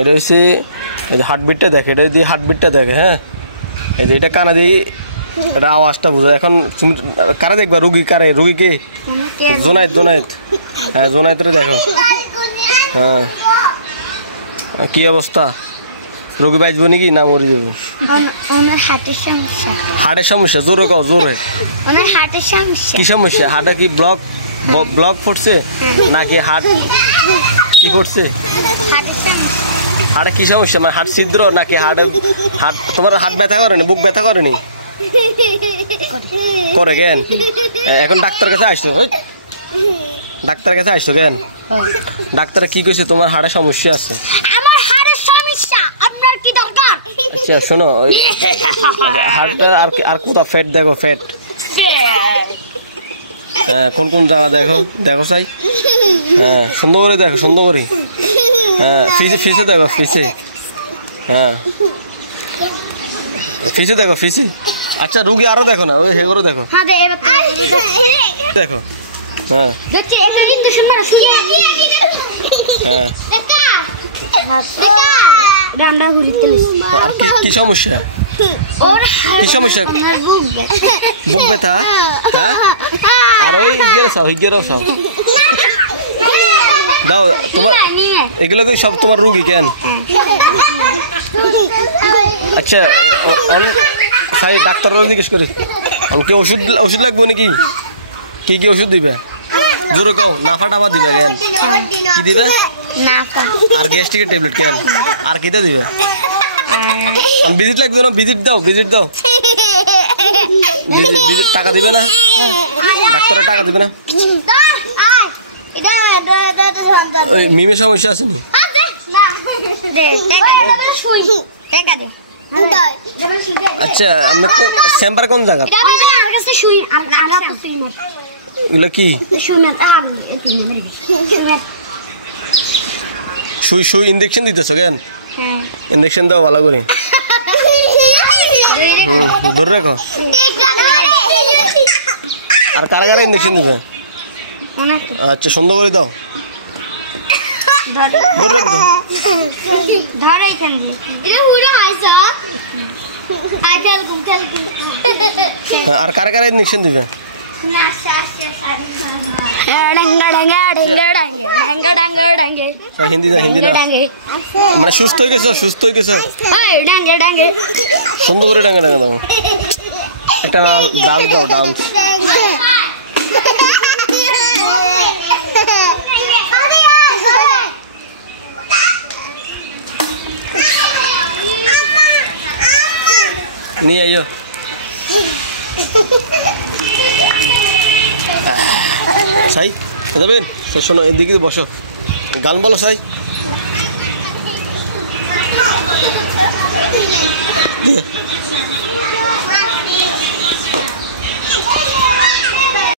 এটা হচ্ছে এই যে হার্টবিটটা দেখে, এটা দিয়ে হার্টবিটটা দেখে। হ্যাঁ, এই যে এটা কানা দিয়ে এটা আওয়াজটা বোঝা। এখন তুমি কারা দেখবা? রুগী কারে? রুগীকে জোনায়েত, জোনায়েত। হ্যাঁ, জোনায়েতরে দেখো। হ্যাঁ, কি অবস্থা? রোগী বাঁচবো নাকি না মরে যাবো? হার্টের সমস্যা। হার্টের সমস্যা? জোরে কও, জোরে। হার্টের সমস্যা। কি সমস্যা? হার্টে কি ব্লক ব্লক পড়ছে নাকি হার্ট কি করছে? হার্টের সমস্যা। হার্টে কি সমস্যা? মানে হার্ট ছিদ্র নাকি হার্ট? তোমার হার্ট ব্যথা করেনি? বুক ব্যথা করেনি? করে কেন? এখন ডাক্তার কাছে আসতো? ডাক্তার কাছে আসতো কেন? ডাক্তার কি কইছে? তোমার হার্টে সমস্যা আছে। আমার হার্টের সমস্যা, আপনার কি দরকার? আচ্ছা শোনো, হার্টটা আর কোথা ফ্যাট দেখো, ফ্যাট কোন কোন জায়গা দেখো, দেখো চাই। হ্যাঁ, সুন্দর করে দেখো, সুন্দর করে। হ্যাঁ, ফিসে দেখো, ফিসে। হ্যাঁ, ফিসে দেখো, ফিসে। আচ্ছা রুগী আরো দেখো না, ওই হেগুলো দেখো। হ্যাঁ, দেখো। হ্যাঁ, দেখছি একটা ইনজেকশন মারা শুয়ে। হ্যাঁ, রান্না করিতে কি সমস্যা? ওর কি সমস্যা? আমার বুক ব্যথা। বুক ব্যথা? আর ওই গেরো সাও দাও। তোমার এগুলো কি সব তোমার রুগী কেন? আচ্ছা ডাক্তাররা জিজ্ঞেস করি কি ওষুধ লাগবে নাকি? কি কি ওষুধ দিবে? জোরে কও। নাফা টাফা দিবে কেন? কি দিবে? নাফা আর গ্যাস্ট্রিকের ট্যাবলেট কেন? আর কিটা দিবে? ভিজিট লাগবে না? ভিজিট দাও, ভিজিট দাও। ভিজিট টাকা দিবে না? ডাক্তারের টাকা দিবে না? ওই মিমের সমস্যা আছে নি? আচ্ছা চেম্বার কোন জায়গা? এগুলো কি? সুই ইঞ্জেকশন দিতেছ কেন? ইঞ্জেকশন দাও ভালো করে, ধরে রাখো। আর কারা কারা ইঞ্জেকশন দিবে? আচ্ছা সুন্দর করে দাও। আর কারা কারা ইঞ্জেকশন দিবে? হিন্দি মানে সুস্থ হয়ে গেছো, সুস্থ হয়ে গেছো। সুন্দর করে ডাঙ্গে ডাঙ্গে দাও। একটা ডান্স দাও, ডান্স। নিয়ে আইও। সাই যাবেন? শোনো এদিকে বসো, গান বলো সাই।